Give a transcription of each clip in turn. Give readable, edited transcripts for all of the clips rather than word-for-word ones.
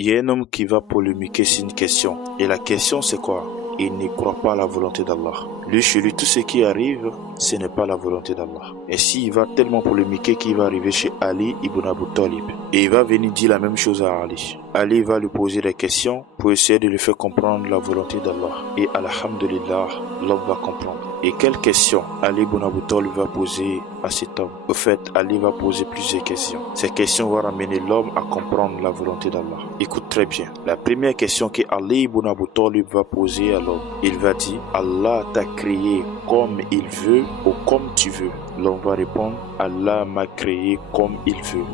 Il y a un homme qui va polémiquer sur une question. Et la question c'est quoi? Il ne croit pas à la volonté d'Allah. Lui, chez lui, tout ce qui arrive, ce n'est pas la volonté d'Allah. Et s'il va tellement polémiquer qu'il va arriver chez Ali ibn Abu Talib. Et il va venir dire la même chose à Ali. Ali va lui poser des questions pour essayer de lui faire comprendre la volonté d'Allah. Et alhamdulillah, l'homme va comprendre. Et quelle question Ali ibn Abu Talib va poser à cet homme? Au fait, Ali va poser plusieurs questions. Ces questions vont ramener l'homme à comprendre la volonté d'Allah. Écoute très bien. La première question que Ali ibn Abu Talib va poser à l'homme, il va dire, Allah t'a créé comme il veut ou comme tu veux. L'homme va répondre, Allah m'a créé comme il veut.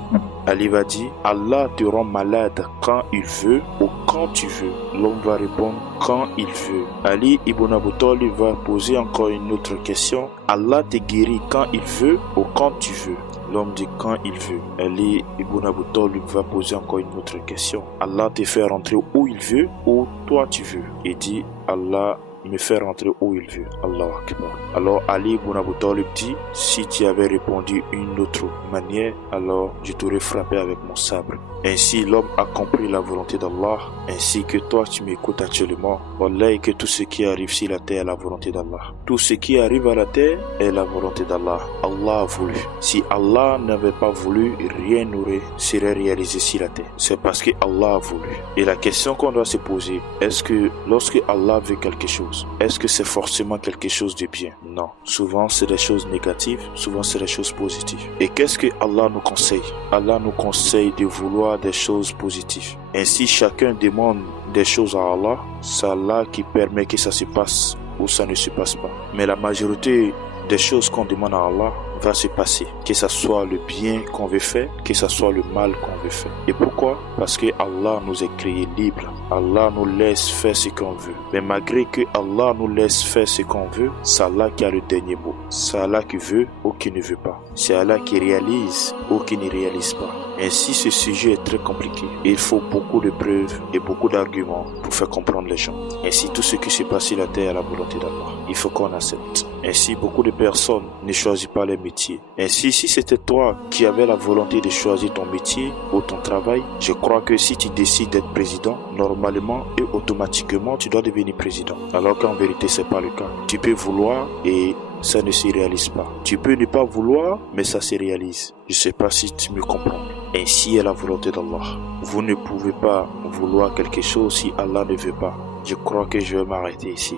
Ali va dire, Allah te rend malade quand il veut ou quand tu veux. L'homme va répondre, quand il veut. Ali ibn Abu Talib va poser encore une autre question. Allah te guérit quand il veut ou quand tu veux. L'homme dit quand il veut. Ali ibn Abu Talib va poser encore une autre question. Allah te fait rentrer où il veut ou toi tu veux. Il dit, Allah me fait rentrer où il veut. Allahu Akbar. Alors Ali ibn Abu Talib dit, si tu avais répondu une autre manière, alors je t'aurais frappé avec mon sabre. Ainsi l'homme a compris la volonté d'Allah, ainsi que toi tu m'écoutes actuellement. Wallahi que tout ce qui arrive sur la terre est la volonté d'Allah. Tout ce qui arrive à la terre est la volonté d'Allah. Allah a voulu. Si Allah n'avait pas voulu, rien n'aurait serait réalisé sur la terre. C'est parce que Allah a voulu. Et la question qu'on doit se poser, est-ce que lorsque Allah veut quelque chose, est-ce que c'est forcément quelque chose de bien? Non. Souvent c'est des choses négatives, souvent c'est des choses positives. Et qu'est-ce que Allah nous conseille? Allah nous conseille de vouloir des choses positives. Ainsi chacun demande des choses à Allah, c'est Allah qui permet que ça se passe ou ça ne se passe pas. Mais la majorité des choses qu'on demande à Allah va se passer, que ce soit le bien qu'on veut faire, que ce soit le mal qu'on veut faire. Et pourquoi? Parce que Allah nous a créés libres. Allah nous laisse faire ce qu'on veut. Mais malgré que Allah nous laisse faire ce qu'on veut, c'est Allah qui a le dernier mot. C'est Allah qui veut ou qui ne veut pas. C'est Allah qui réalise ou qui ne réalise pas. Ainsi, ce sujet est très compliqué. Il faut beaucoup de preuves et beaucoup d'arguments pour faire comprendre les gens. Ainsi, tout ce qui se passe sur la terre est la volonté d'Allah. Il faut qu'on accepte. Ainsi, beaucoup de personnes ne choisissent pas les métiers. Ainsi, si c'était toi qui avais la volonté de choisir ton métier ou ton travail, je crois que si tu décides d'être président, normalement et automatiquement, tu dois devenir président. Alors qu'en vérité, c'est pas le cas. Tu peux vouloir et ça ne se réalise pas. Tu peux ne pas vouloir, mais ça se réalise. Je sais pas si tu me comprends. Ainsi est la volonté d'Allah. Vous ne pouvez pas vouloir quelque chose si Allah ne veut pas. Je crois que je vais m'arrêter ici.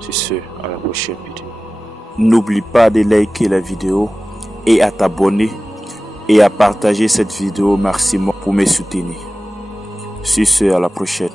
C'est ce, à la prochaine vidéo. N'oublie pas de liker la vidéo et à t'abonner et à partager cette vidéo au maximum pour me soutenir. C'est ce, à la prochaine.